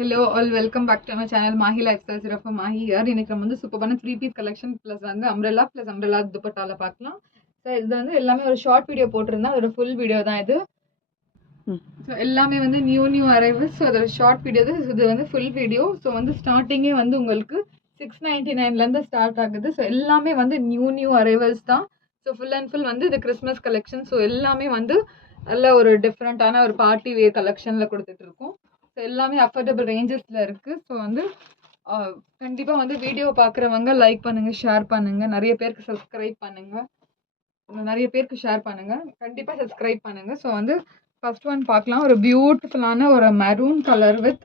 Hello all, welcome back to my channel Mahi Lifestyle Zero for Mahi here. இன்னைக்கு நம்ம வந்து சூப்பரான 3-piece collection plus வந்து umbrella plus umbrella துப்பட்டால பார்க்கலாம். So இது வந்து எல்லாமே ஒரு ஷார்ட் வீடியோ போட்டிருந்தேன், அதோட ஃபுல் வீடியோ தான் இது. ஸோ எல்லாமே வந்து நியூ அரைவல்ஸ். ஸோ அதோட ஷார்ட் வீடியோ இது வந்து ஃபுல் வீடியோ. ஸோ வந்து ஸ்டார்டிங்கே வந்து உங்களுக்கு 699 ஸ்டார்ட் ஆகுது. ஸோ எல்லாமே வந்து நியூ அரைவல்ஸ் தான். ஸோ ஃபுல் அண்ட் ஃபுல் வந்து இது கிறிஸ்மஸ் கலெக்ஷன். ஸோ எல்லாமே வந்து நல்ல ஒரு டிஃப்ரெண்ட்டான ஒரு பார்ட்டி வேர் கலெக்ஷனில் கொடுத்துட்டு இருக்கோம். ஸோ எல்லாமே அஃபோர்டபுள் ரேஞ்சஸில் இருக்குது. ஸோ வந்து கண்டிப்பாக வந்து வீடியோ பார்க்குறவங்க லைக் பண்ணுங்கள், ஷேர் பண்ணுங்கள், நிறைய பேருக்கு சப்ஸ்கிரைப் பண்ணுங்கள், நிறைய பேருக்கு ஷேர் பண்ணுங்கள், கண்டிப்பாக சப்ஸ்கிரைப் பண்ணுங்கள். ஸோ வந்து ஃபர்ஸ்ட் ஒன் பார்க்கலாம். ஒரு பியூட்டிஃபுல்லான ஒரு மெரூன் கலர் வித்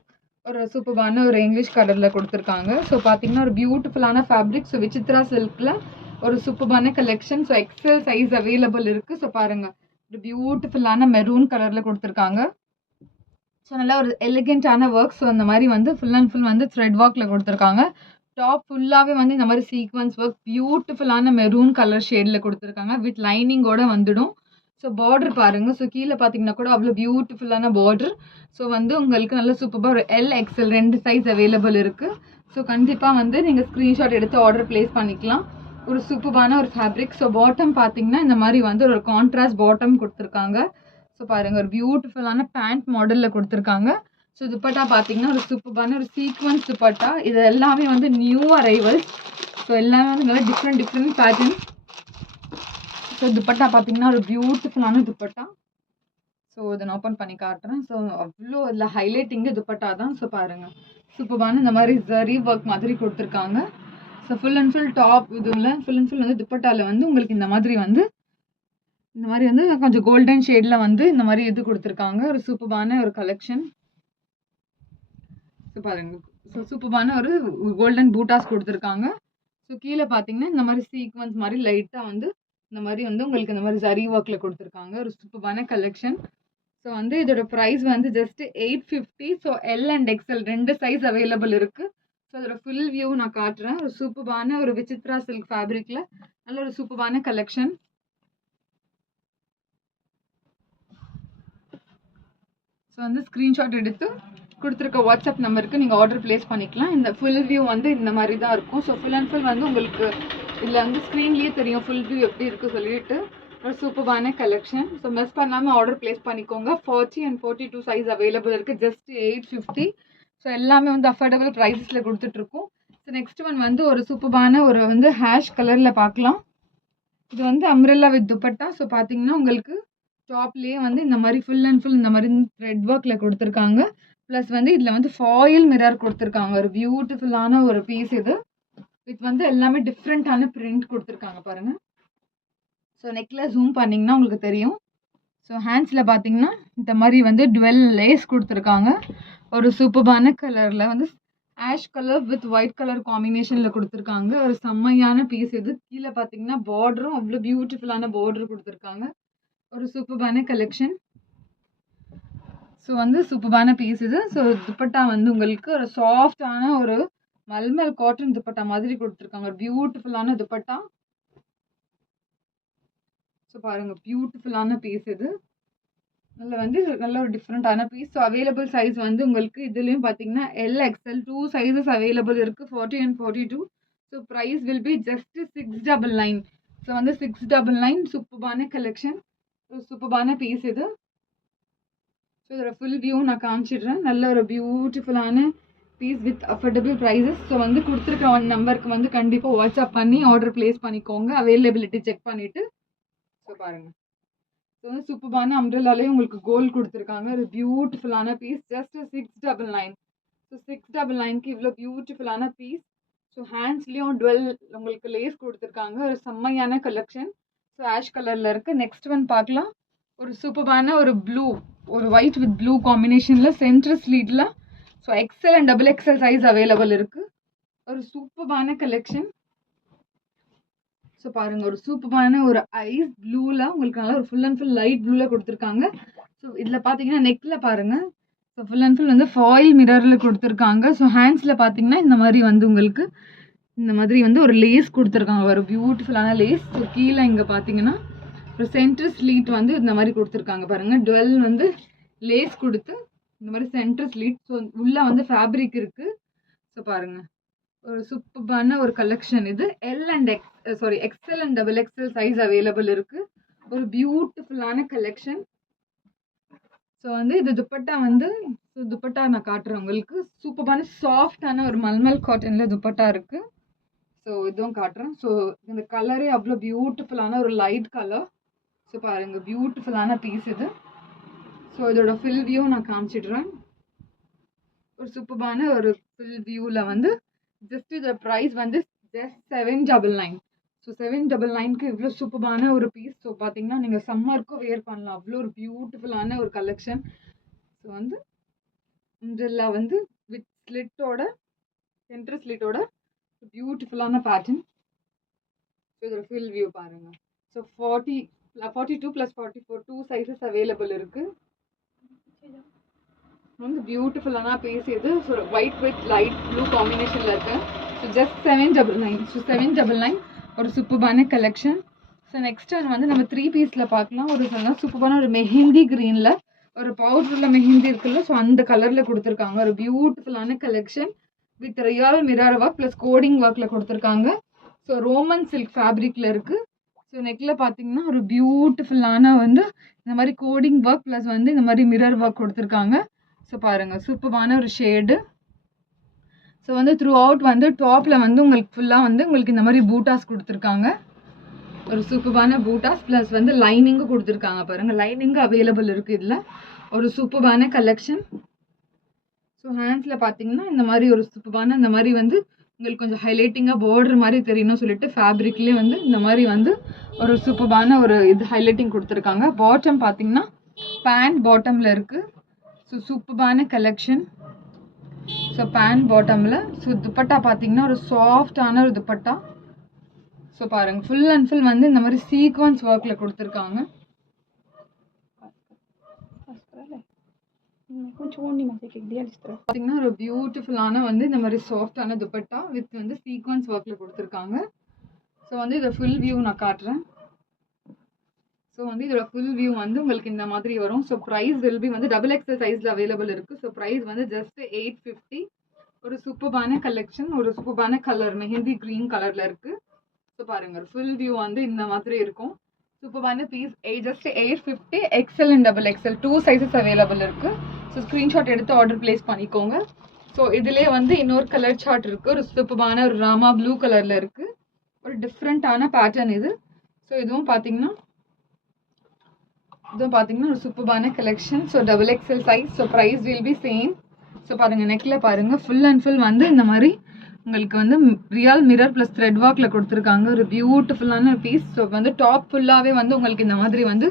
ஒரு சூப்பரான ஒரு இங்கிலீஷ் கலரில் கொடுத்துருக்காங்க. ஸோ பார்த்தீங்கன்னா ஒரு பியூட்டிஃபுல்லான ஃபேப்ரிக். ஸோ விசித்ரா சில்கில் ஒரு சூப்பரான collection. So XL size available இருக்குது. ஸோ பாருங்கள், ஒரு பியூட்டிஃபுல்லான மெரூன் கலரில் கொடுத்துருக்காங்க. ஸோ நல்லா ஒரு எலிகென்ட்டான ஒர்க். ஸோ அந்த மாதிரி வந்து ஃபுல் அண்ட் ஃபுல் வந்து த்ரெட் ஒர்க்கில் கொடுத்துருக்காங்க. டாப் ஃபுல்லாகவே வந்து இந்த மாதிரி சீக்வன்ஸ் ஒர்க் பியூட்டிஃபுல்லான மெரூன் கலர் ஷேடில் கொடுத்துருக்காங்க. வித் லைனிங்கோட வந்துடும். ஸோ பார்டர் பாருங்கள். ஸோ கீழே பார்த்தீங்கன்னா கூட அவ்வளோ பியூட்டிஃபுல்லான பார்டர். ஸோ வந்து உங்களுக்கு நல்ல சூப்பராக ஒரு LXL 2 சைஸ் அவைலபிள் இருக்குது. ஸோ கண்டிப்பாக வந்து நீங்கள் ஸ்க்ரீன்ஷாட் எடுத்து ஆர்டர் ப்ளேஸ் பண்ணிக்கலாம். ஒரு சூப்பரான ஒரு ஃபேப்ரிக். ஸோ பாட்டம் பார்த்தீங்கன்னா இந்த மாதிரி வந்து ஒரு கான்ட்ராஸ்ட் பாட்டம் கொடுத்துருக்காங்க. ஸோ பாருங்கள், ஒரு பியூட்டிஃபுல்லான பேண்ட் மாடலில் கொடுத்துருக்காங்க. ஸோ துப்பட்டா பார்த்தீங்கன்னா ஒரு சூப்பரான ஒரு சீக்வன்ஸ் துப்பட்டா. இது எல்லாமே வந்து நியூ அரைவல்ஸ். ஸோ எல்லாமே வந்து நல்லா டிஃப்ரெண்ட் பேட்டர்ன். ஸோ துப்பட்டா பார்த்தீங்கன்னா ஒரு பியூட்டிஃபுல்லான துப்பட்டா. ஸோ இதை நான் ஓப்பன் பண்ணி காட்டுறேன். ஸோ அவ்வளோ இதில் ஹைலைட்டிங்கு துப்பட்டா தான். ஸோ பாருங்கள், சூப்பரான இந்த மாதிரி ஜரி ஒர்க் மாதிரி கொடுத்துருக்காங்க. So full and full top இதில் ஃபுல் அண்ட் ஃபுல் வந்து துப்பட்டாவில் வந்து உங்களுக்கு இந்த மாதிரி வந்து கொஞ்சம் கோல்டன் ஷேடில் வந்து இந்த மாதிரி இது கொடுத்துருக்காங்க. ஒரு சூப்பரான ஒரு கலெக்ஷன். ஸோ பாருங்கள், ஸோ சூப்பரான ஒரு கோல்டன் பூட்டாஸ் கொடுத்துருக்காங்க. ஸோ கீழே பார்த்தீங்கன்னா இந்த மாதிரி சீக்வன்ஸ் மாதிரி லைட்டாக வந்து இந்த மாதிரி வந்து உங்களுக்கு இந்த மாதிரி ஜரி ஒர்க்கில் கொடுத்துருக்காங்க. ஒரு சூப்பரான கலெக்ஷன். ஸோ வந்து இதோட ப்ரைஸ் வந்து just 850. So L and XL 2 size available இருக்குது. ஸோ அதோட ஃபுல் வியூ நான் காட்டுறேன். ஒரு சூப்பரான ஒரு விசித்ரா சில்க் ஃபேப்ரிக்கில் நல்ல ஒரு சூப்பரான கலெக்ஷன். ஸோ வந்து ஸ்க்ரீன்ஷாட் எடுத்து கொடுத்துருக்க வாட்ஸ்அப் நம்பருக்கு நீங்கள் ஆர்டர் ப்ளேஸ் பண்ணிக்கலாம். இந்த ஃபுல் வியூ வந்து இந்த மாதிரி தான் இருக்கும். ஸோ ஃபுல் அண்ட் ஃபுல் வந்து உங்களுக்கு இதில் வந்து ஸ்க்ரீன்லேயே தெரியும் ஃபுல் வியூ எப்படி இருக்குது சொல்லிட்டு. ஒரு சூப்பரான கலெக்ஷன். ஸோ மிஸ் பண்ணாமல் ஆர்டர் ப்ளேஸ் பண்ணிக்கோங்க. 40 and 42 சைஸ் அவைலபிள் இருக்குது. ஜஸ்ட் 850. ஸோ எல்லாமே வந்து அஃபோர்டபுள் ப்ரைஸஸில் கொடுத்துட்ருக்கோம். ஸோ நெக்ஸ்ட் ஒன் வந்து ஒரு சூப்பரான ஒரு வந்து ஹேஷ் கலரில் பார்க்கலாம். இது வந்து அம்ரெல்லா வித் துப்பட்டா. ஸோ பார்த்தீங்கன்னா உங்களுக்கு டாப்லேயே வந்து இந்த மாதிரி ஃபுல் அண்ட் ஃபுல் இந்த மாதிரி த்ரெட் ஒர்க்கில் கொடுத்துருக்காங்க. ப்ளஸ் வந்து இதில் வந்து ஃபாயில் மிரர் கொடுத்துருக்காங்க. ஒரு பியூட்டிஃபுல்லான ஒரு பீஸ் இது. இது வந்து எல்லாமே டிஃப்ரெண்ட்டான பிரிண்ட் கொடுத்துருக்காங்க பாருங்கள். ஸோ நெக்கில் ஜூம் பண்ணிங்கன்னா உங்களுக்கு தெரியும். ஸோ ஹேண்ட்ஸில் பார்த்தீங்கன்னா இந்த மாதிரி வந்து டுவெல் லேஸ் கொடுத்துருக்காங்க. ஒரு சூப்பரான கலரில் வந்து ash colour with white colour காம்பினேஷனில் கொடுத்துருக்காங்க. ஒரு செம்மையான பீஸ் இது. கீழே பார்த்தீங்கன்னா பார்டரும் அவ்வளோ பியூட்டிஃபுல்லான பார்டர் கொடுத்துருக்காங்க. ஒரு சூப்பரான கலெக்ஷன். ஸோ வந்து சூப்பரான பீஸ் இது. ஸோ துப்பட்டா வந்து உங்களுக்கு ஒரு சாஃப்டான ஒரு மல்மல் காட்டன் துப்பட்டா மாதிரி கொடுத்துருக்காங்க. ஒரு பியூட்டிஃபுல்லான துப்பட்டா. ஸோ பாருங்கள், பியூட்டிஃபுல்லான பீஸ் இது. நல்ல ஒரு டிஃப்ரெண்ட்டான பீஸ். ஸோ அவைலபிள் சைஸ் வந்து உங்களுக்கு இதுலேயும் பார்த்தீங்கன்னா LXL 2 சைஸஸ் அவைலபிள் இருக்குது. 40 and 42. So price will be just 699. So வந்து 699. சூப்பரான கலெக்ஷன், ஒரு சூப்பரான பீஸ் இது. ஸோ இதோட ஃபுல் வியூ நான் காமிச்சிடுறேன். நல்ல ஒரு பியூட்டிஃபுல்லான piece with affordable prices. So வந்து கொடுத்துருக்க நம்பருக்கு வந்து கண்டிப்பாக வாட்ஸ்அப் பண்ணி ஆர்டர் ப்ளேஸ் பண்ணிக்கோங்க. அவைலபிலிட்டி செக் பண்ணிவிட்டு. ஸோ பாருங்கள், ஸோ வந்து சூப்பரான அம்ப்ரெல்லாலே உங்களுக்கு கோல்டு கொடுத்துருக்காங்க. ஒரு பியூட்டிஃபுல்லான பீஸ். ஜஸ்ட் 699. ஸோ 699க்கு இவ்வளோ பியூட்டிஃபுல்லான பீஸ். ஸோ ஹேண்ட்ஸ்லேயும் டுவெல் உங்களுக்கு லேஸ் கொடுத்துருக்காங்க. ஒரு செம்மையான கலெக்ஷன். ஸோ ஆஷ் கலரில் இருக்குது. நெக்ஸ்ட் ஒன் பார்க்கலாம். ஒரு சூப்பரான ஒரு ப்ளூ, ஒரு ஒயிட் வித் ப்ளூ காம்பினேஷனில் சென்டர் ஸ்லீட்டில். So XL and XXL size available இருக்குது. ஒரு சூப்பரான கலெக்ஷன். ஸோ பாருங்கள், ஒரு சூப்பரான ஒரு ஐஸ் ப்ளூவில் உங்களுக்கு நல்லா ஒரு ஃபுல் அண்ட் ஃபுல் லைட் ப்ளூவில் கொடுத்துருக்காங்க. ஸோ இதில் பார்த்தீங்கன்னா நெக்கில் பாருங்கள். ஸோ ஃபுல் அண்ட் ஃபுல் வந்து ஃபாயில் மிரரில் கொடுத்துருக்காங்க. ஸோ ஹேண்ட்ஸில் பார்த்தீங்கன்னா இந்த மாதிரி வந்து உங்களுக்கு இந்த மாதிரி வந்து ஒரு லேஸ் கொடுத்துருக்காங்க. ஒரு பியூட்டிஃபுல்லான லேஸ். ஸோ கீழே இங்கே பார்த்தீங்கன்னா ஒரு சென்டர் ஸ்லீட் வந்து இந்த மாதிரி கொடுத்துருக்காங்க பாருங்கள். டுவெல் வந்து லேஸ் கொடுத்து இந்த மாதிரி சென்டர் ஸ்லீட். ஸோ உள்ள வந்து ஃபேப்ரிக் இருக்கு. ஸோ பாருங்க, ஒரு சூப்பரான ஒரு கலெக்ஷன் இது. L and XL and double XL size available இருக்கு. ஒரு பியூட்டிஃபுல்லான கலெக்ஷன். ஸோ வந்து இது துப்பட்டா வந்து துப்பட்டா நான் காட்டுறேன் உங்களுக்கு. சூப்பரான சாஃப்டான ஒரு மல்மல் காட்டன்ல துப்பட்டா இருக்கு. ஸோ இதுவும் காட்டுறேன். ஸோ இந்த கலரே அவ்வளோ பியூட்டிஃபுல்லான ஒரு லைட் கலர். ஸோ பாருங்க, பியூட்டிஃபுல்லான பீஸ் இது. ஸோ இதோட ஃபில் வியூ நான் காமிச்சிடுறேன். ஒரு சூப்பரான ஒரு ஃபில் வியூவில் வந்து ஜஸ்ட் இதோட ப்ரைஸ் வந்து ஜஸ்ட் 799. ஸோ 799க்கு இவ்வளோ சூப்பரான ஒரு பீஸ். ஸோ பார்த்தீங்கன்னா நீங்கள் சம்மருக்கும் வேர் பண்ணலாம். அவ்வளோ ஒரு பியூட்டிஃபுல்லான ஒரு கலெக்ஷன். ஸோ வந்து இதில் வந்து வித் ஸ்லிட்டோட சென்டர் ஸ்லிட்டோட பியூட்டிஃபுல்லான பேட்டர்ன். ஸோ இதோட ஃபில் வியூ பாருங்க. ஸோ 42 + 44 2 சைஸஸ் அவைலபிள் இருக்கு. வந்து பியூட்டிஃபுல்லான பீஸ் இது. So white with light blue காம்பினேஷனில் இருக்கு. So just 799. ஸோ 799 ஒரு சூப்பரான கலெக்ஷன். ஸோ நெக்ஸ்ட் வந்து நம்ம 3 பீஸில் பார்க்கலாம். ஒரு சூப்பரான ஒரு மெஹந்தி க்ரீனில் ஒரு பவுடரில் மெஹந்தி இருக்குல்ல, ஸோ அந்த கலரில் கொடுத்துருக்காங்க. ஒரு பியூட்டிஃபுல்லான collection with real mirror work plus coding ஒர்க்கில் கொடுத்துருக்காங்க. ஸோ ரோமன் சில்க் ஃபேப்ரிக்கில் இருக்குது. ஸோ நெக்கில் பார்த்தீங்கன்னா ஒரு பியூட்டிஃபுல்லான வந்து இந்த மாதிரி கோடிங் ஒர்க் ப்ளஸ் வந்து இந்த மாதிரி மிரர் ஒர்க் கொடுத்துருக்காங்க. ஸோ பாருங்கள், சூப்பரான ஒரு ஷேடு. ஸோ வந்து த்ரூ அவுட் வந்து டாப்பில் வந்து உங்களுக்கு ஃபுல்லாக வந்து உங்களுக்கு இந்த மாதிரி பூட்டாஸ் கொடுத்துருக்காங்க. ஒரு சூப்பரான பூட்டாஸ் ப்ளஸ் வந்து லைனிங்கும் கொடுத்துருக்காங்க. பாருங்கள், லைனிங்கும் அவைலபிள் இருக்குது இதில். ஒரு சூப்பரான கலெக்ஷன். ஸோ ஹேண்ட்ஸில் பார்த்தீங்கன்னா இந்த மாதிரி ஒரு சூப்பரான இந்த மாதிரி வந்து உங்களுக்கு கொஞ்சம் ஹைலைட்டிங்காக பார்டர் மாதிரி தெரியணும்னு சொல்லிட்டு ஃபேப்ரிக்லேயே வந்து இந்த மாதிரி வந்து ஒரு சூப்பரான ஒரு இது ஹைலைட்டிங் கொடுத்துருக்காங்க. பாட்டம் பார்த்தீங்கன்னா பேண்ட் பாட்டமில் இருக்குது. ஸோ சூப்பரான கலெக்ஷன். ஸோ பேண்ட் பாட்டமில். ஸோ துப்பட்டா பார்த்தீங்கன்னா ஒரு சாஃப்டான ஒரு துப்பட்டா. ஸோ பாருங்கள், ஃபுல் அண்ட் ஃபுல் வந்து இந்த மாதிரி சீக்வன்ஸ் ஒர்க்கில் கொடுத்துருக்காங்க. பார்த்தீங்கன்னா ஒரு பியூட்டிஃபுல்லான வந்து இந்த மாதிரி சாஃப்டான துப்பட்டா வித் வந்து சீக்வன்ஸ் ஒர்க்கில் கொடுத்துருக்காங்க. ஸோ வந்து இதை ஃபுல் வியூ நான் காட்டுறேன். ஸோ வந்து இதோட ஃபுல் வியூ வந்து உங்களுக்கு இந்த மாதிரி வரும். ஸோ ப்ரைஸ் வில் பி வந்து டபுள் எக்ஸ்எல் சைஸில் அவைலபிள் இருக்குது. ஸோ ப்ரைஸ் வந்து ஜஸ்ட் 850. ஒரு சூப்பரான கலெக்ஷன். ஒரு சூப்பரான கலர் மெஹந்தி க்ரீன் கலரில் இருக்குது. ஸோ பாருங்கள், ஃபுல் வியூ வந்து இந்த மாதிரி இருக்கும். சூப்பரான piece. Just 850. XL and double XL 2 sizes available இருக்குது. ஸோ ஸ்க்ரீன்ஷாட் எடுத்து ஆர்டர் பிளேஸ் பண்ணிக்கோங்க. ஸோ இதிலே வந்து இன்னொரு கலர் சார்ட் இருக்குது. ஒரு சூப்பரான ஒரு ராமா ப்ளூ கலரில் இருக்குது. ஒரு டிஃப்ரெண்ட்டான பேட்டர்ன் இது. ஸோ இதுவும் பார்த்தீங்கன்னா ஒரு சூப்பரான collection. So double XL size. So price will be same. So பாருங்கள், நெக்கில் பாருங்கள் ஃபுல் அண்ட் ஃபுல் வந்து இந்த மாதிரி உங்களுக்கு வந்து ரியல் மிரர் ப்ளஸ் த்ரெட் ஒர்க்கில் கொடுத்துருக்காங்க. ஒரு பியூட்டிஃபுல்லான பீஸ். ஸோ வந்து டாப் ஃபுல்லாகவே வந்து உங்களுக்கு இந்த மாதிரி வந்து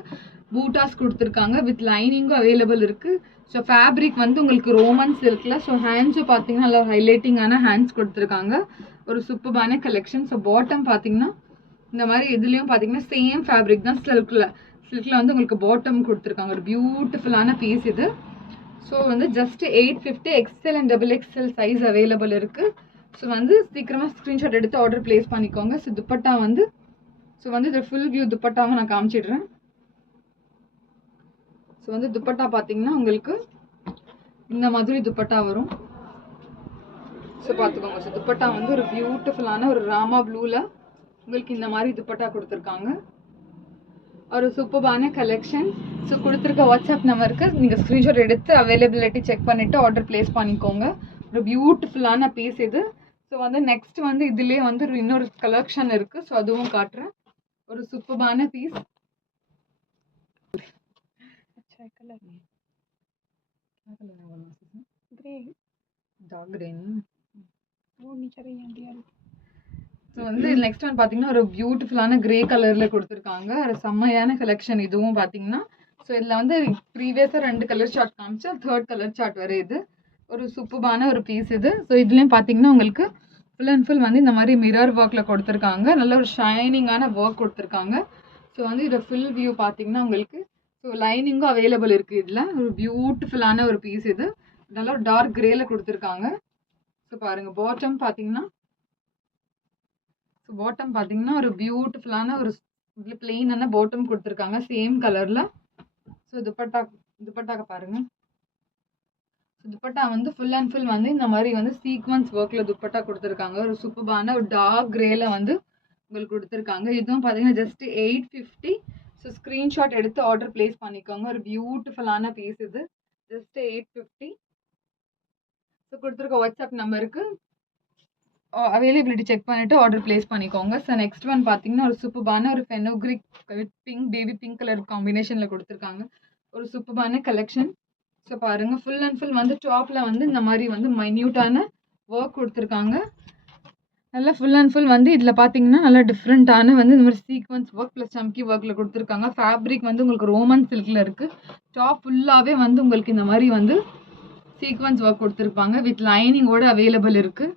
பூட்டாஸ் கொடுத்துருக்காங்க வித் லைனிங்கும் அவைலபிள் இருக்குது. ஸோ ஃபேப்ரிக் வந்து உங்களுக்கு ரோமன் சில்கில். ஸோ ஹேண்ட்ஸும் பார்த்தீங்கன்னா நல்லா ஹைலைட்டிங்கான ஹேண்ட்ஸ் கொடுத்துருக்காங்க. ஒரு சூப்பரான கலெக்ஷன். ஸோ பாட்டம் பார்த்தீங்கன்னா இந்த மாதிரி இதுலேயும் பார்த்தீங்கன்னா சேம் ஃபேப்ரிக் தான். சில்கில் வந்து உங்களுக்கு பாட்டம் கொடுத்துருக்காங்க. ஒரு பியூட்டிஃபுல்லான பீஸ் இது. ஸோ வந்து just 850. XL and double XL size available இருக்குது. ஸோ வந்து சீக்கிரமாக ஸ்க்ரீன்ஷாட் எடுத்து ஆர்டர் பிளேஸ் பண்ணிக்கோங்க. ஸோ துப்பட்டா வந்து இதை ஃபுல் வியூ துப்பட்டாவும் நான் காமிச்சிடுறேன். ஸோ வந்து துப்பட்டா பார்த்தீங்கன்னா உங்களுக்கு இந்த மாதிரி துப்பட்டா வரும். ஸோ பார்த்துக்கோங்க. ஸோ துப்பட்டா வந்து ஒரு பியூட்டிஃபுல்லான ஒரு ராமா ப்ளூவில் உங்களுக்கு இந்த மாதிரி துப்பட்டா கொடுத்துருக்காங்க. ஒரு சூப்பரான கலெக்ஷன். ஸோ கொடுத்துருக்க வாட்ஸ்அப் நம்பருக்கு நீங்கள் ஸ்க்ரீன்ஷாட் எடுத்து அவைலபிலிட்டி செக் பண்ணிவிட்டு ஆர்டர் பிளேஸ் பண்ணிக்கோங்க. ஒரு பியூட்டிஃபுல்லான பீஸ் இது. ஸோ வந்து நெக்ஸ்ட் வந்து இதுலேயே வந்து இன்னொரு கலெக்ஷன் இருக்குது. ஸோ அதுவும் காட்டுறேன். ஒரு சூப்பரான பீஸ். ஸோ வந்து நெக்ஸ்ட் ஒன் பார்த்தீங்கன்னா ஒரு பியூட்டிஃபுல்லான கிரே கலரில் கொடுத்துருக்காங்க. ஒரு செம்மையான கலெக்ஷன் இதுவும் பார்த்தீங்கன்னா. ஸோ இதில் வந்து ப்ரீவியஸாக 2 கலர் சார்ட் காமிச்சு 3rd கலர் சார்ட் வரை இது. ஒரு சூப்பரான ஒரு பீஸ் இது. ஸோ இதுலேயும் பார்த்தீங்கன்னா உங்களுக்கு ஃபுல் அண்ட் ஃபுல் வந்து இந்த மாதிரி மிரர் ஒர்க்கில் கொடுத்துருக்காங்க. நல்ல ஒரு ஷைனிங்கான ஒர்க் கொடுத்துருக்காங்க. ஸோ வந்து இதை ஃபுல் வியூ பார்த்தீங்கன்னா உங்களுக்கு ஸோ லைனிங்கும் அவைலபிள் இருக்குது இதில். ஒரு பியூட்டிஃபுல்லான ஒரு பீஸ் இது. நல்லா ஒரு டார்க் கிரேல கொடுத்துருக்காங்க. ஸோ பாருங்கள், பாட்டம் பார்த்தீங்கன்னா ஒரு பியூட்டிஃபுல்லான ஒரு பிளெயினான பாட்டம் கொடுத்துருக்காங்க சேம் கலரில். ஸோ துப்பட்டாக்க பாருங்கள். துப்பட்டா வந்து ஃபுல் அண்ட் ஃபுல் வந்து இந்த மாதிரி வந்து சீக்வன்ஸ் ஒர்க்கில் துப்பட்டா கொடுத்துருக்காங்க. ஒரு சூப்பரான ஒரு டார்க் கிரேல வந்து உங்களுக்கு கொடுத்துருக்காங்க. இதுவும் பார்த்தீங்கன்னா ஜஸ்ட் 850. ஸோ ஸ்க்ரீன்ஷாட் எடுத்து ஆர்டர் பிளேஸ் பண்ணிக்கோங்க. ஒரு பியூட்டிஃபுல்லான பீஸ் இது, ஜஸ்ட் 850. ஸோ கொடுத்துருக்க வாட்ஸ்அப் நம்பருக்கு அவைலபிலிட்டி செக் பண்ணிவிட்டு ஆர்டர் பிளேஸ் பண்ணிக்கோங்க. ஸோ நெக்ஸ்ட் ஒன் பார்த்தீங்கன்னா ஒரு சூப்பரான ஒரு fenugreek with pink, baby pink colour காம்பினேஷனில் கொடுத்துருக்காங்க. ஒரு சூப்பரான கலெக்ஷன். ஸோ பாருங்கள், ஃபுல் அண்ட் ஃபுல் வந்து டாப்பில் வந்து இந்த மாதிரி வந்து மைன்யூட்டான ஒர்க் கொடுத்துருக்காங்க. நல்லா ஃபுல் அண்ட் ஃபுல் வந்து இதில் பார்த்தீங்கன்னா நல்லா டிஃப்ரெண்ட்டான வந்து இந்த மாதிரி சீக்வன்ஸ் ஒர்க் ப்ளஸ் சம்கி ஒர்க்கில் கொடுத்துருக்காங்க. ஃபேப்ரிக் வந்து உங்களுக்கு ரோமன் சில்கில் இருக்குது. டாப் ஃபுல்லாகவே வந்து உங்களுக்கு இந்த மாதிரி வந்து சீக்வன்ஸ் ஒர்க் கொடுத்துருப்பாங்க. வித் லைனிங்கோடு அவைலபிள் இருக்குது.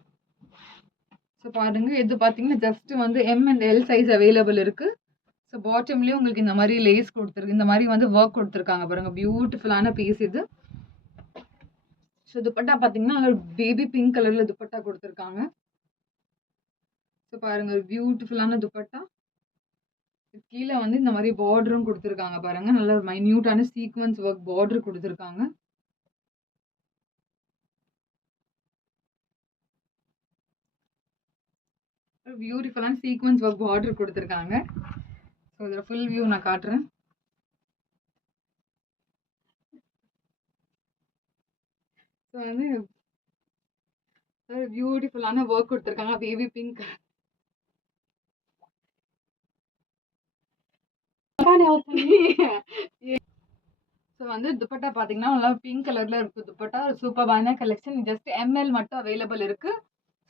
ஸோ பாருங்கள், இது பார்த்தீங்கன்னா ஜஸ்ட் வந்து M and L size available இருக்குது. ஸோ பாட்டம்லேயும் உங்களுக்கு இந்த மாதிரி லேஸ் கொடுத்துருக்கு, இந்த மாதிரி வந்து ஒர்க் கொடுத்துருக்காங்க பாருங்கள். பியூட்டிஃபுல்லான பீஸ் இது. ஸோ துப்பட்டா பார்த்தீங்கன்னா நல்லா பேபி பிங்க் கலரில் துப்பட்டா கொடுத்துருக்காங்க. ஸோ பாருங்கள், ஒரு பியூட்டிஃபுல்லான துப்பட்டா. கீழே வந்து இந்த மாதிரி பார்டரும் கொடுத்துருக்காங்க பாருங்கள். நல்ல ஒரு மைன்யூட்டான சீக்வன்ஸ் ஒர்க் பார்டர் கொடுத்துருக்காங்க. ஒரு பியூட்டிஃபுல்லான சீக்வன்ஸ் ஒர்க் பார்டர் கொடுத்துருக்காங்க. ஸோ இதில் ஃபுல் வியூ நான் காட்டுறேன். ஸோ வந்து ஒரு பியூட்டிஃபுல்லான ஒர்க் கொடுத்துருக்காங்க. Baby pink. ஸோ வந்து துப்பட்டா பார்த்தீங்கன்னா நல்லா பிங்க் கலரில் இருக்குது துப்பட்டா. ஒரு சூப்பரான கலெக்ஷன். ஜஸ்ட் ML மட்டும் அவைலபிள் இருக்குது.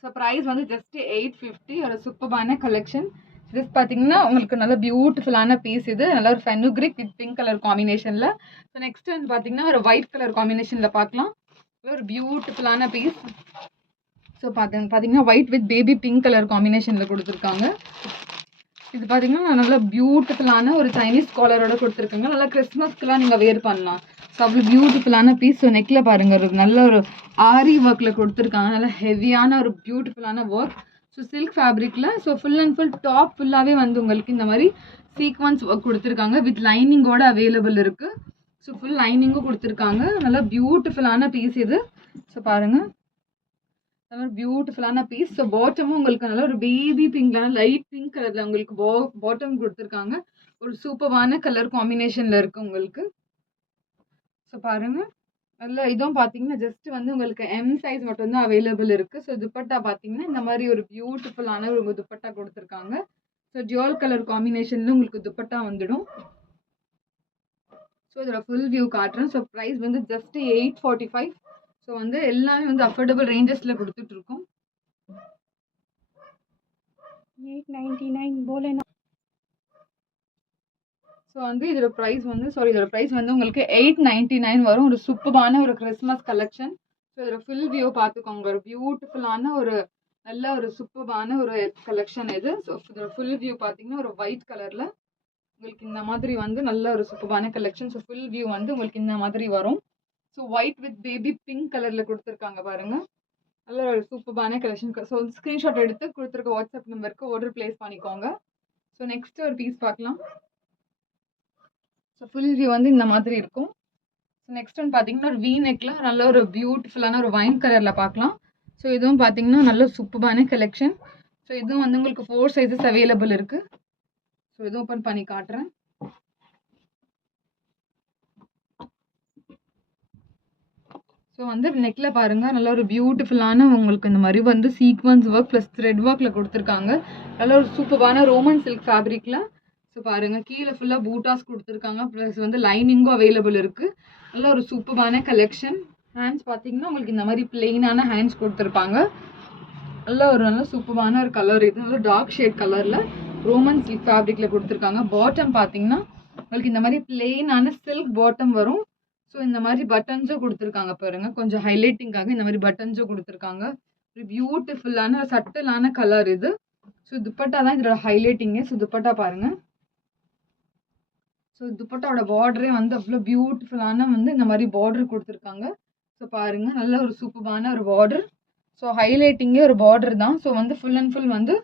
ஸோ ப்ரைஸ் வந்து ஜஸ்ட் 850. ஒரு சூப்பரான கலெக்ஷன். ஜஸ்ட் பார்த்தீங்கன்னா உங்களுக்கு நல்ல பியூட்டிஃபுல்லான பீஸ் இது. நல்ல ஒரு ஃபெனுக்ரிக் வித் பிங்க் கலர் காம்பினேஷனில். ஸோ நெக்ஸ்ட் வந்து பார்த்தீங்கன்னா ஒரு ஒயிட் கலர் காம்பினேஷனில் பார்க்கலாம். ஒரு பியூட்டிஃபுல்லான பீஸ். ஸோ பார்த்தீங்கன்னா white with baby pink colour காம்பினேஷனில் கொடுத்துருக்காங்க. இது பார்த்தீங்கன்னா நல்லா பியூட்டிஃபுல்லான ஒரு சைனீஸ் காலரோட கொடுத்துருக்காங்க. நல்லா கிறிஸ்மஸ்க்குலாம் நீங்கள் வேர் பண்ணலாம். ஸோ அவ்வளோ பியூட்டிஃபுல்லான பீஸ். ஸோ நெக்கில் பாருங்கள், ஒரு நல்ல ஒரு ஆரி ஒர்க்கில் கொடுத்துருக்காங்க. நல்லா ஹெவியான ஒரு பியூட்டிஃபுல்லான ஒர்க். ஸோ சில்க் ஃபேப்ரிக்கில். So full and full top ஃபுல்லாகவே வந்து உங்களுக்கு இந்த மாதிரி சீக்வன்ஸ் ஒர்க் கொடுத்துருக்காங்க. வித் லைனிங்கோட அவைலபிள் இருக்குது. ஸோ ஃபுல் லைனிங்கும் கொடுத்துருக்காங்க. நல்லா பியூட்டிஃபுல்லான பீஸ் இது. ஸோ பாருங்கள், நல்ல பியூட்டிஃபுல்லான பீஸ். ஸோ பாட்டமும் உங்களுக்கு நல்ல ஒரு பேபி பிங்க்லான லைட் பிங்க் கலரில் உங்களுக்கு பாட்டம் கொடுத்துருக்காங்க. ஒரு சூப்பரான கலர் காம்பினேஷனில் இருக்குது உங்களுக்கு. ஸோ பாருங்கள், நல்ல இதுவும் பார்த்தீங்கன்னா ஜஸ்ட் வந்து உங்களுக்கு M சைஸ் மட்டும்தான் அவைலபிள் இருக்குது. ஸோ துப்பட்டா பார்த்தீங்கன்னா இந்த மாதிரி ஒரு பியூட்டிஃபுல்லான ஒரு துப்பட்டா கொடுத்துருக்காங்க. ஸோ டியூல் கலர் காம்பினேஷனில் உங்களுக்கு துப்பட்டா வந்துடும். ஸோ இதோட ஃபுல் வியூ காட்டுறேன். ஸோ ப்ரைஸ் வந்து ஜஸ்ட் 845. ஸோ வந்து எல்லாமே வந்து அஃபோர்டபுள் ரேஞ்சஸில் கொடுத்துட்ருக்கோம். 899 போலேனா. ஸோ வந்து இதோட ப்ரைஸ் வந்து உங்களுக்கு 899 வரும். ஒரு சூப்பரான ஒரு கிறிஸ்மஸ் கலெக்ஷன். ஸோ இதோட ஃபுல் வியூ பார்த்துக்கோங்க. ஒரு பியூட்டிஃபுல்லான ஒரு நல்ல ஒரு சூப்பரான ஒரு கலெக்ஷன் இது. ஸோ இதோட ஃபுல் வியூ பார்த்தீங்கன்னா ஒரு ஒயிட் கலரில் உங்களுக்கு இந்த மாதிரி வந்து நல்ல ஒரு சூப்பரான கலெக்ஷன். ஸோ ஃபுல் வியூ வந்து உங்களுக்கு இந்த மாதிரி வரும். So white with baby pink கலரில் கொடுத்துருக்காங்க பாருங்கள். நல்ல ஒரு சூப்பரான கலெக்ஷன். ஸோ ஸ்க்ரீன்ஷாட் எடுத்து கொடுத்துருக்க வாட்ஸ்அப் நம்பருக்கு ஆர்டர் பிளேஸ் பண்ணிக்கோங்க. ஸோ நெக்ஸ்ட் ஒரு பீஸ் பார்க்கலாம். ஸோ ஃபுல் வியூ வந்து இந்த மாதிரி இருக்கும். ஸோ நெக்ஸ்ட் ஒன் பார்த்தீங்கன்னா ஒரு V நெக்கில் நல்ல ஒரு பியூட்டிஃபுல்லான ஒரு வைன் கலரில் பார்க்கலாம். ஸோ இதுவும் பார்த்தீங்கன்னா நல்ல சூப்பரான கலெக்ஷன். ஸோ இதுவும் வந்து உங்களுக்கு 4 சைஸஸ் அவைலபிள் இருக்குது. ஸோ இதுவும் ஓப்பன் பண்ணி காட்டுறேன். ஸோ வந்து நெக்கில் பாருங்கள், நல்ல ஒரு பியூட்டிஃபுல்லான உங்களுக்கு இந்த மாதிரி வந்து சீக்வன்ஸ் ஒர்க் ப்ளஸ் த்ரெட் ஒர்க்கில் கொடுத்துருக்காங்க. நல்ல ஒரு சூப்பரான ரோமன் சில்க் ஃபேப்ரிக்கில். ஸோ பாருங்கள், கீழே ஃபுல்லாக பூட்டாஸ் கொடுத்துருக்காங்க. ப்ளஸ் வந்து லைனிங்கும் அவைலபிள் இருக்குது. நல்ல ஒரு சூப்பரான கலெக்ஷன். ஹேண்ட்ஸ் பார்த்தீங்கன்னா உங்களுக்கு இந்த மாதிரி பிளெயினான ஹேண்ட்ஸ் கொடுத்துருப்பாங்க. நல்ல சூப்பரான ஒரு கலர் இது. நல்ல டார்க் ஷேட் கலரில் ரோமன் சில்க் ஃபேப்ரிக்கில் கொடுத்துருக்காங்க. பாட்டம் பார்த்தீங்கன்னா உங்களுக்கு இந்த மாதிரி பிளெயினான சில்க் பாட்டம் வரும். ஸோ இந்த மாதிரி பட்டன்ஸும் கொடுத்துருக்காங்க பாருங்கள். கொஞ்சம் ஹைலைட்டிங்காக இந்த மாதிரி பட்டன்ஸும் கொடுத்துருக்காங்க. ஒரு பியூட்டிஃபுல்லான சட்டிலான கலர் இது. ஸோ துப்பட்டா தான் இதோட ஹைலைட்டிங்கு. ஸோ துப்பட்டா பாருங்கள். ஸோ துப்பட்டாவோட பார்டரே வந்து அவ்வளோ பியூட்டிஃபுல்லான வந்து இந்த மாதிரி பார்டர் கொடுத்துருக்காங்க. ஸோ பாருங்கள், நல்ல ஒரு சூப்பரான ஒரு பார்டர். ஸோ ஹைலைட்டிங்கே ஒரு பார்டர் தான். ஸோ வந்து ஃபுல் அண்ட் ஃபுல் வந்து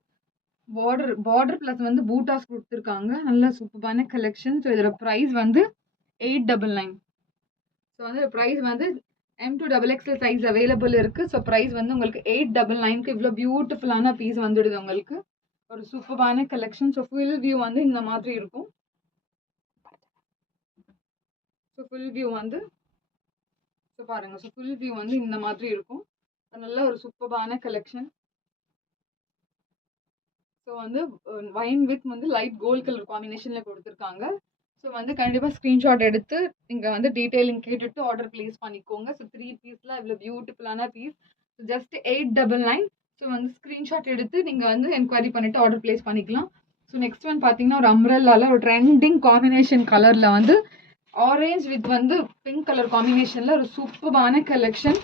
பார்டர் ப்ளஸ் வந்து பூட்டாஸ் கொடுத்துருக்காங்க. நல்ல சூப்பரான கலெக்ஷன். ஸோ இதோட ப்ரைஸ் வந்து 899. ஸோ வந்து ப்ரைஸ் வந்து M2XXL சைஸ் அவைலபிள் இருக்கு. ஸோ ப்ரைஸ் வந்து உங்களுக்கு 899க்கு இவ்வளோ பியூட்டிஃபுல்லான பீஸ் வந்துடுது உங்களுக்கு. ஒரு சூப்பரான கலெக்ஷன். ஸோ ஃபுல் வியூ வந்து இந்த மாதிரி இருக்கும். ஸோ ஃபுல் வியூ வந்து ஸோ பாருங்க. ஸோ ஃபுல் வியூ வந்து இந்த மாதிரி இருக்கும். நல்ல ஒரு சூப்பரான கலெக்ஷன். ஸோ வந்து வைன் வித் வந்து லைட் கோல்ட் கலர் காம்பினேஷனில் கொடுத்துருக்காங்க. ஸோ வந்து கண்டிப்பாக ஸ்க்ரீன்ஷாட் எடுத்து இங்கே வந்து டீட்டெயிலிங் கேட்டுட்டு ஆர்டர் ப்ளேஸ் பண்ணிக்கோங்க. ஸோ 3 பீஸ்லாம் இவ்வளோ பியூட்டிஃபுல்லான பீஸ். So just 899. ஸோ வந்து ஸ்க்ரீன்ஷாட் எடுத்து நீங்கள் வந்து என்கொயரி பண்ணிவிட்டு ஆர்டர் ப்ளேஸ் பண்ணிக்கலாம். ஸோ நெக்ஸ்ட் ஒன் பார்த்தீங்கன்னா ஒரு அம்ப்ரெல்லாவில் ஒரு ட்ரெண்டிங் காம்பினேஷன் கலரில் வந்து ஆரேஞ்ச் வித் வந்து பிங்க் கலர் காம்பினேஷனில் ஒரு சூப்பரான கலெக்ஷன்.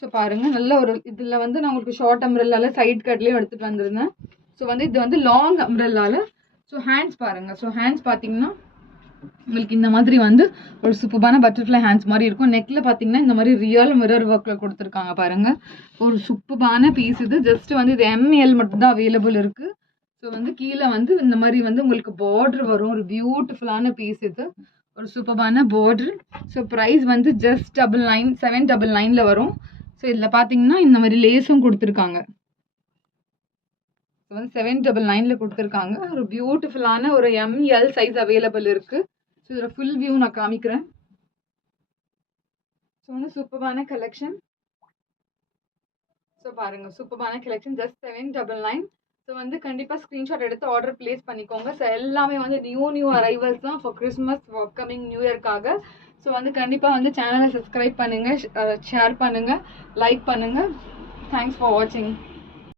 ஸோ பாருங்கள் நல்ல ஒரு இதில் வந்து நான் உங்களுக்கு ஷார்ட் அம்ப்ரெல்லாவில் சைட் கட்லேயும் எடுத்துகிட்டு வந்திருந்தேன். ஸோ வந்து இது வந்து லாங் அம்ப்ரெல்லாவில். ஸோ ஹேண்ட்ஸ் பாருங்கள். ஸோ ஹேண்ட்ஸ் பார்த்தீங்கன்னா உங்களுக்கு இந்த மாதிரி வந்து ஒரு சூப்பரான பட்டர்ஃப்ளை ஹேண்ட்ஸ் மாதிரி இருக்கும். நெக்கில் பார்த்தீங்கன்னா இந்த மாதிரி ரியல் மிரர் ஒர்க்கில் கொடுத்துருக்காங்க பாருங்கள். ஒரு சூப்பரான பீஸ் இது. ஜஸ்ட் வந்து இது ML மட்டும் தான் அவைலபிள் இருக்குது. ஸோ வந்து கீழே வந்து இந்த மாதிரி வந்து உங்களுக்கு பார்டர் வரும். ஒரு பியூட்டிஃபுல்லான பீஸ் இது. ஒரு சூப்பரான பார்டர். ஸோ ப்ரைஸ் வந்து ஜஸ்ட் 799 வரும். ஸோ இதில் பார்த்தீங்கன்னா இந்த மாதிரி லேஸும் கொடுத்துருக்காங்க. ஸோ வந்து 799 கொடுத்துருக்காங்க. ஒரு பியூட்டிஃபுல்லான ஒரு ML சைஸ் அவைலபிள் இருக்குது. ஸோ இதோட ஃபுல் வியூ நான் காமிக்கிறேன். ஸோ வந்து சூப்பரான கலெக்ஷன். ஸோ பாருங்கள் சூப்பரான கலெக்ஷன். ஜஸ்ட் 799. ஸோ வந்து கண்டிப்பாக ஸ்க்ரீன்ஷாட் எடுத்து ஆர்டர் ப்ளேஸ் பண்ணிக்கோங்க. ஸோ எல்லாமே வந்து நியூ அரைவல்ஸ் தான் ஃபார் கிறிஸ்மஸ் அப்கமிங் நியூ இயர்க்காக. ஸோ வந்து கண்டிப்பாக வந்து சேனலை சப்ஸ்கிரைப் பண்ணுங்கள், ஷேர் பண்ணுங்கள், லைக் பண்ணுங்கள். தேங்க்ஸ் ஃபார் வாட்சிங்.